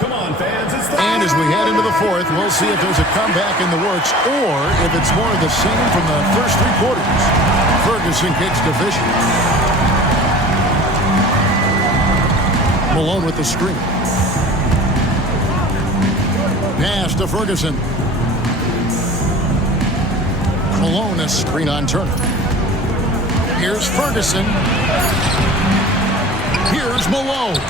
Come on, fans. It's the And as we head into the fourth, we'll see if there's a comeback in the works or if it's more of the same from the first three quarters. Ferguson kicks to Fisher. Malone with the screen. Pass to Ferguson. Malone, a screen on Turner. Here's Ferguson. Here's Malone.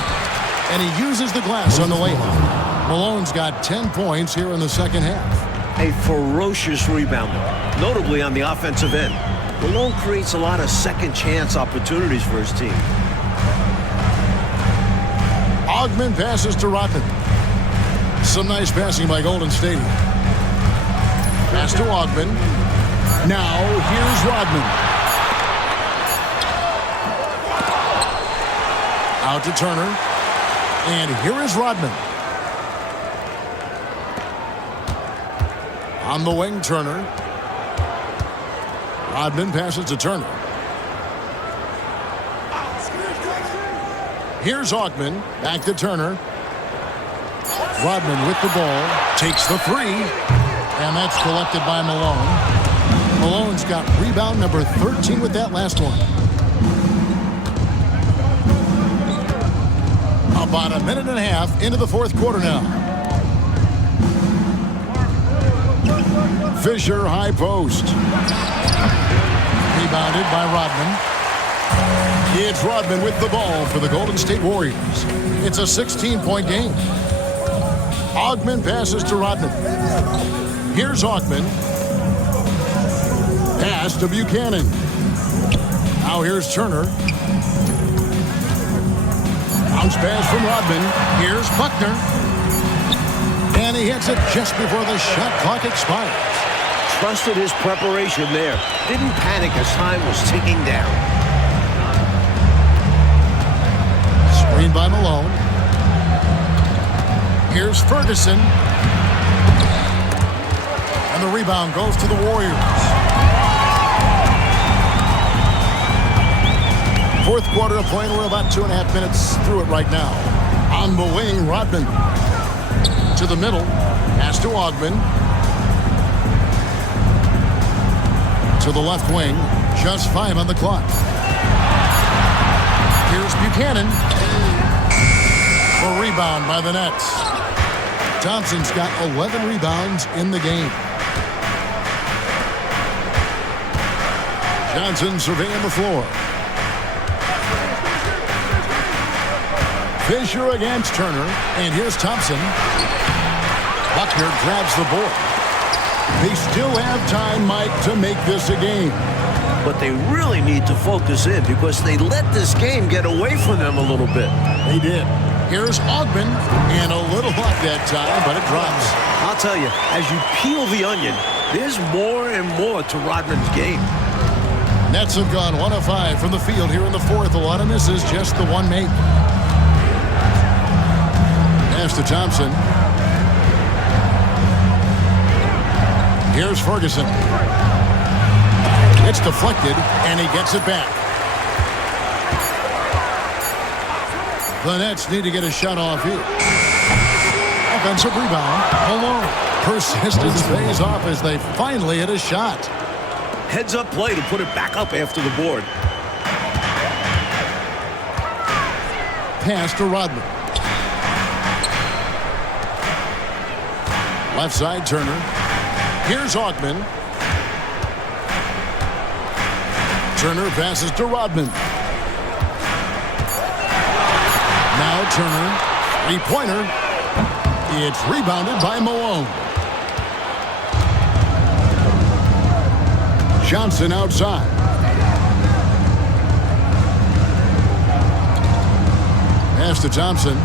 And he uses the glass on the layup. Malone's got 10 points here in the second half. A ferocious rebounder, notably on the offensive end. Malone creates a lot of second chance opportunities for his team. Ogman passes to Rodman. Some nice passing by Golden State. Pass to Ogman. Now here's Rodman. Out to Turner. And here is Rodman. On the wing, Turner. Rodman passes to Turner. Here's Ogman. Back to Turner. Rodman with the ball. Takes the three. And that's collected by Malone. Malone's got rebound number 13 with that last one. About a minute and a half into the fourth quarter now. Fisher, high post. Rebounded by Rodman. It's Rodman with the ball for the Golden State Warriors. It's a 16-point game. Ogman passes to Rodman. Here's Ogman. Pass to Buchanan. Now here's Turner. Bounce pass from Rodman. Here's Buckner. And he hits it just before the shot clock expires. Trusted his preparation there. Didn't panic as time was ticking down. Screen by Malone. Here's Ferguson. And the rebound goes to the Warriors. Fourth quarter of play, and we're about 2.5 minutes through it right now. On the wing, Rodman. To the middle. Pass to Ogman. To the left wing. Just 5 on the clock. Here's Buchanan. A rebound by the Nets. Thompson's got 11 rebounds in the game. Johnson surveying the floor. Fisher against Turner, and here's Thompson. Buckner grabs the board. They still have time, Mike, to make this a game. But they really need to focus in because they let this game get away from them a little bit. They did. Here's Ogben, and a little luck that time, but it drops. I'll tell you, as you peel the onion, there's more and more to Rodman's game. Nets have gone 1 of 5 from the field here in the fourth. A lot of misses, just the one make. Pass to Thompson. Here's Ferguson. It's deflected, and he gets it back. The Nets need to get a shot off here. Offensive rebound. Malone. Persistence pays off as they finally hit a shot. Heads-up play to put it back up after the board. Pass to Rodman. Left side, Turner. Here's Ogben. Turner passes to Rodman. Now Turner. Three-pointer. It's rebounded by Malone. Johnson outside. Pass to Thompson.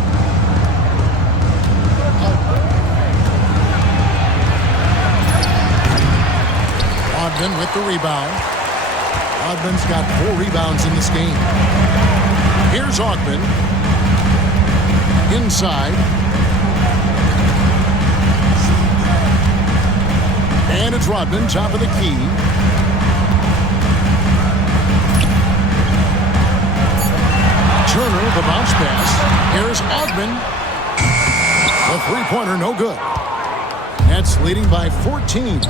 Ogben with the rebound. Ogben's got 4 rebounds in this game. Here's Ogben. Inside. And it's Rodman, top of the key. Turner, the bounce pass. Here's Ogben. The three-pointer, no good. Nets leading by 14.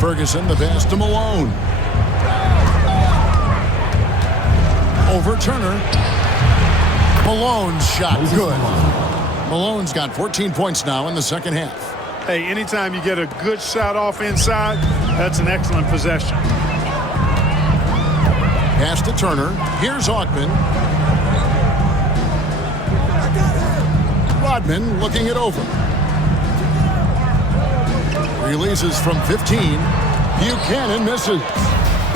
Ferguson, the pass to Malone. Over Turner. Malone's shot, good. Malone's got 14 points now in the second half. Hey, anytime you get a good shot off inside, that's an excellent possession. Pass to Turner. Here's Ogben. Rodman looking it over. Releases from 15. Buchanan misses.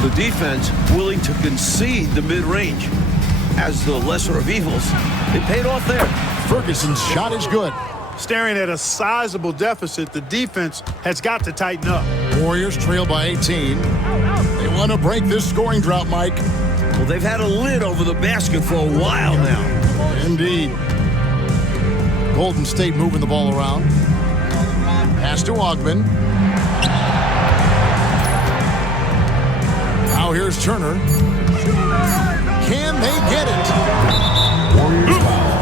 The defense willing to concede the mid-range. As the lesser of evils, it paid off there. Ferguson's shot is good. Staring at a sizable deficit, the defense has got to tighten up. Warriors trail by 18. They want to break this scoring drought, Mike. Well, they've had a lid over the basket for a while now. Indeed. Golden State moving the ball around. Pass to Ogben. Now here's Turner. Can they get it? Warriors foul.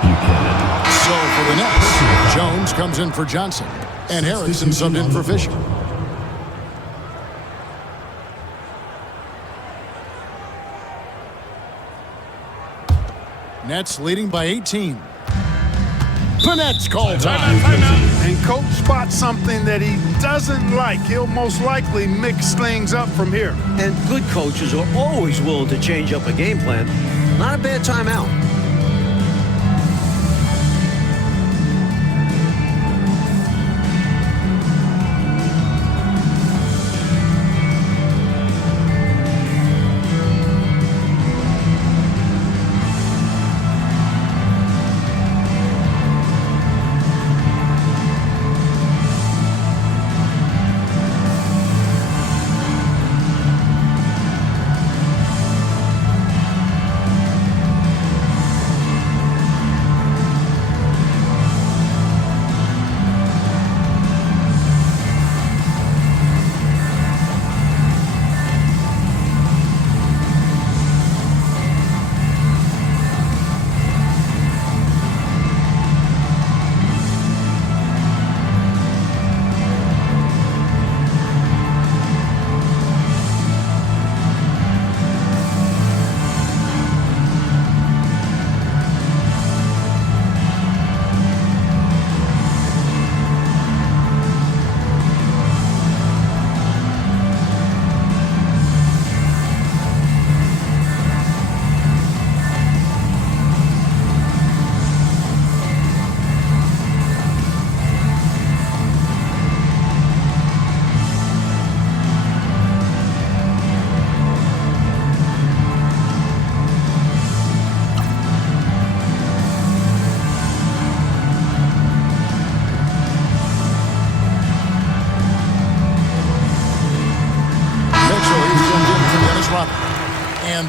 Buchanan. So for the Nets, Jones comes in for Johnson. And Harrison subbed in for Fisher. Nets leading by 18. The Nets call time. And coach spots something that he doesn't like. He'll most likely mix things up from here. And good coaches are always willing to change up a game plan. Not a bad timeout.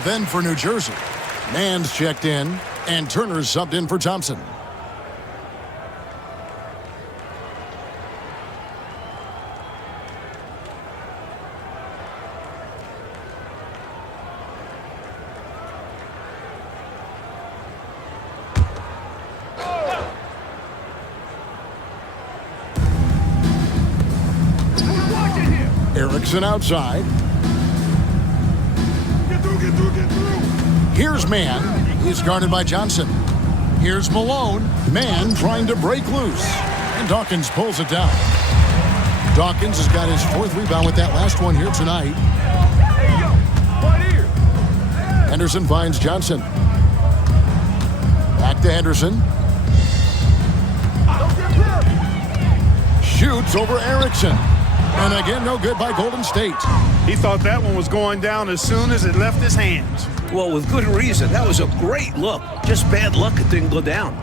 then for New Jersey, Mann's checked in, and Turner's subbed in for Thompson. Erickson outside. Get through. Here's Mann. He's guarded by Johnson. Here's Malone. Mann trying to break loose. And Dawkins pulls it down. Dawkins has got his 4th rebound with that last one here tonight. Henderson finds Johnson. Back to Henderson. Shoots over Erickson. And again, no good by Golden State. He thought that one was going down as soon as it left his hands. Well, with good reason. That was a great look. Just bad luck it didn't go down.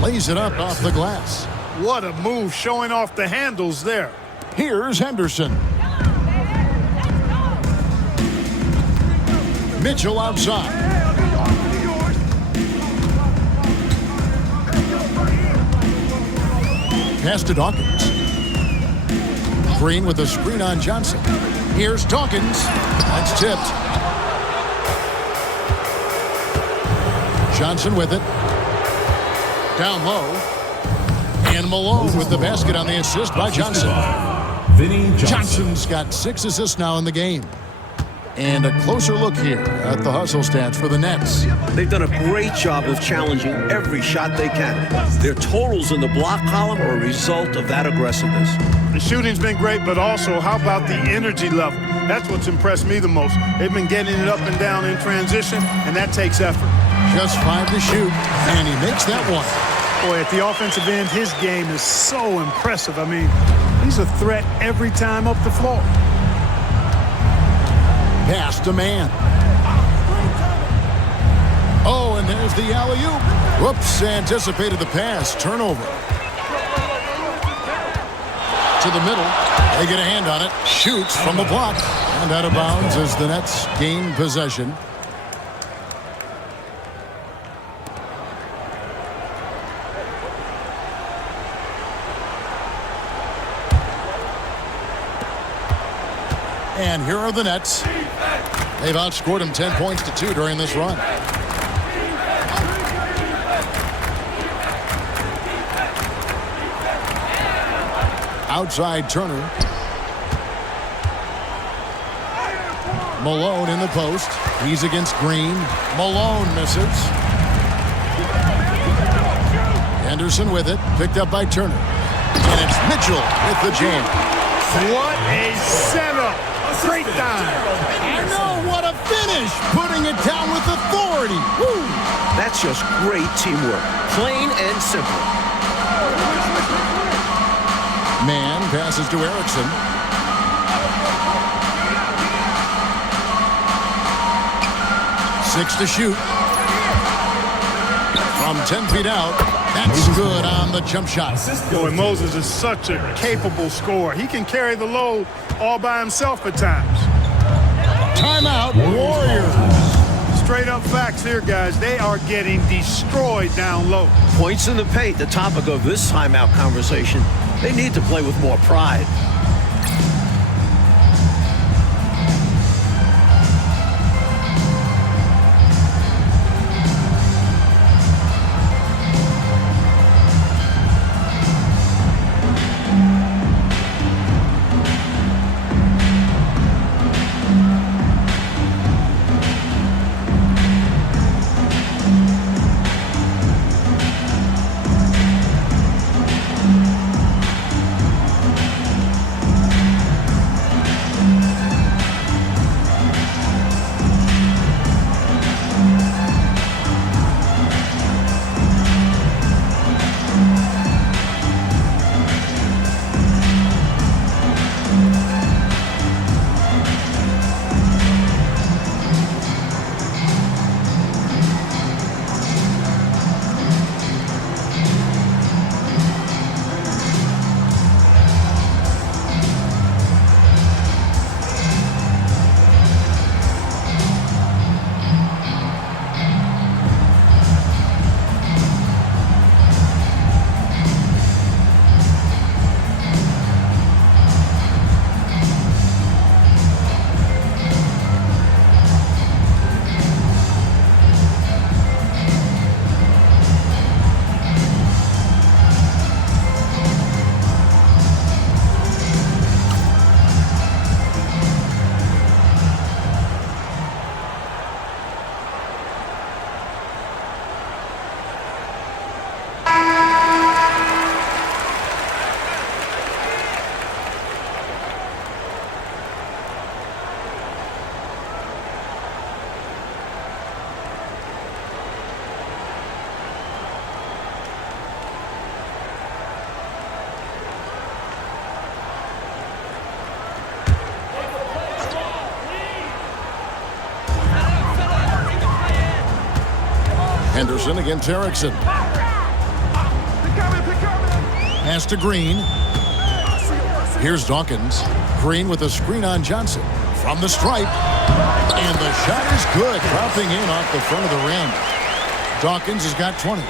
Lays it up off the glass. What a move, showing off the handles there. Here's Henderson. Mitchell outside. Pass to Dawkins. Green with a screen on Johnson. Here's Dawkins. That's tipped. Johnson with it. Down low. And Malone with the basket on the assist by Johnson. Vinny Johnson. Johnson's got 6 assists now in the game. And a closer look here at the hustle stats for the Nets. They've done a great job of challenging every shot they can. Their totals in the block column are a result of that aggressiveness. The shooting's been great, but also how about the energy level? That's what's impressed me the most. They've been getting it up and down in transition, and that takes effort. Just 5 to shoot, and he makes that one. Boy, at the offensive end, his game is so impressive. I mean, he's a threat every time up the floor. Pass to Mann. Oh, and there's the alley-oop. Whoops, anticipated the pass. Turnover. To the middle. They get a hand on it. Shoots from the block. And out of bounds as the Nets gain possession. And here are the Nets. They've outscored them 10 points to 2 during this run. Outside Turner. Malone in the post. He's against Green. Malone misses. Henderson with it. Picked up by Turner. And it's Mitchell with the jam. What a setup. Great time. I know, what a finish. Putting it down with authority. Woo. That's just great teamwork. Plain and simple. Mann passes to Erickson. Six to shoot. From 10 feet out. That's good on the jump shot. Boy, Moses is such a capable scorer. He can carry the load all by himself at times. Timeout, Warriors. Straight up facts here, guys. They are getting destroyed down low. Points in the paint, the topic of this timeout conversation. They need to play with more pride. Henderson against Erickson. Pass to Green. Here's Dawkins. Green with a screen on Johnson. From the stripe. And the shot is good. Dropping in off the front of the rim. Dawkins has got 20.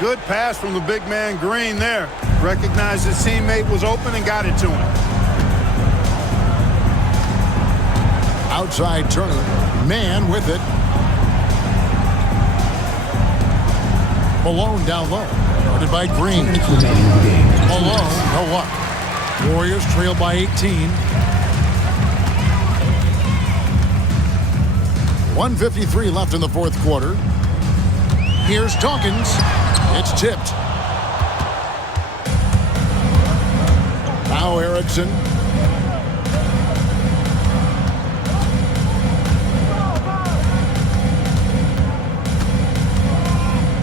Good pass from the big man Green there. Recognized his teammate was open and got it to him. Outside Turner. Man with it. Malone down low. Guarded by Green. Malone, no what? Warriors trail by 18. 1:53 left in the fourth quarter. Here's Dawkins. It's tipped. Now Erickson.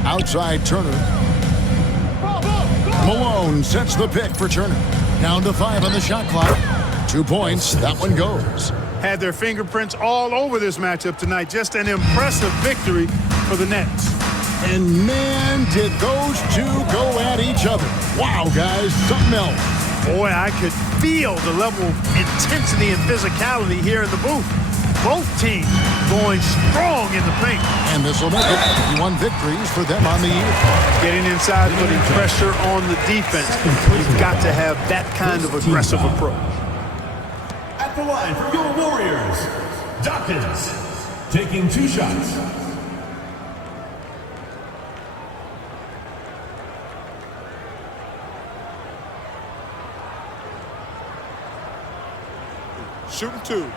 Outside Turner. Malone sets the pick for Turner. Down to 5 on the shot clock. 2 points. That one goes. Had their fingerprints all over this matchup tonight. Just an impressive victory for the Nets. And man, did those two go at each other. Wow, guys, something else. Boy, I could feel the level of intensity and physicality here in the booth. Both teams going strong in the paint. And this will make it 51 victories for them on the year. Getting inside, putting pressure on the defense. You've got to have that kind of aggressive approach. At the line for your Warriors, Dawkins, taking 2 shots. Shooting 2.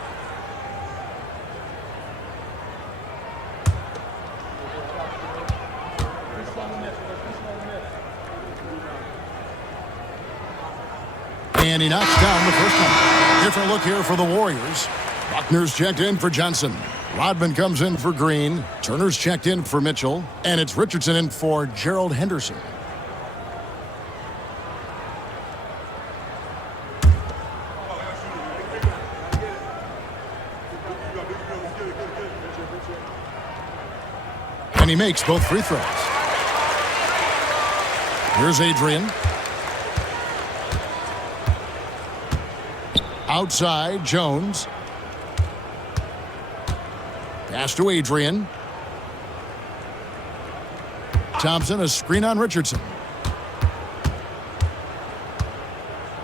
And he knocks down the first one. Different look here for the Warriors. Buckner's checked in for Johnson. Rodman comes in for Green. Turner's checked in for Mitchell. And it's Richardson in for Gerald Henderson. And he makes both free throws. Here's Adrian. Outside, Jones. Pass to Adrian. Thompson, a screen on Richardson.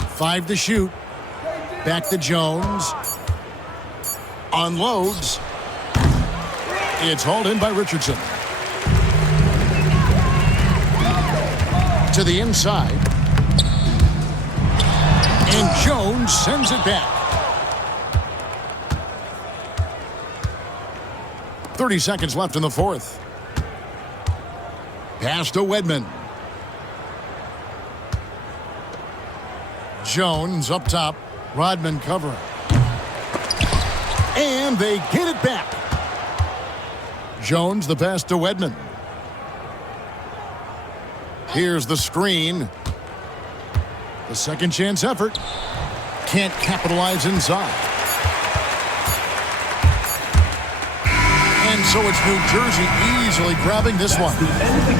5 to shoot. Back to Jones. Unloads. It's hauled in by Richardson. To the inside. And Jones sends it back. 30 seconds left in the fourth. Pass to Wedman. Jones up top. Rodman covering. And they get it back. Jones the pass to Wedman. Here's the screen. The second chance effort. Can't capitalize inside. And so it's New Jersey easily grabbing this one.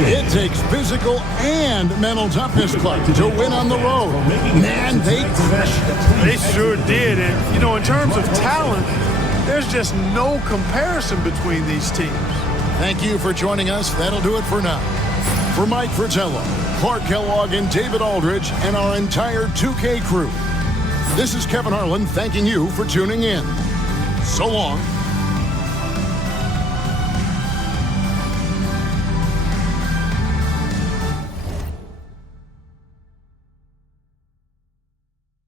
It takes physical and mental toughness to win on the road. Man, they crushed it. They sure did. And, you know, in terms of talent, there's just no comparison between these teams. Thank you for joining us. That'll do it for now. For Mike Fratello, Clark Kellogg, and David Aldridge, and our entire 2K crew, this is Kevin Harlan thanking you for tuning in. So long.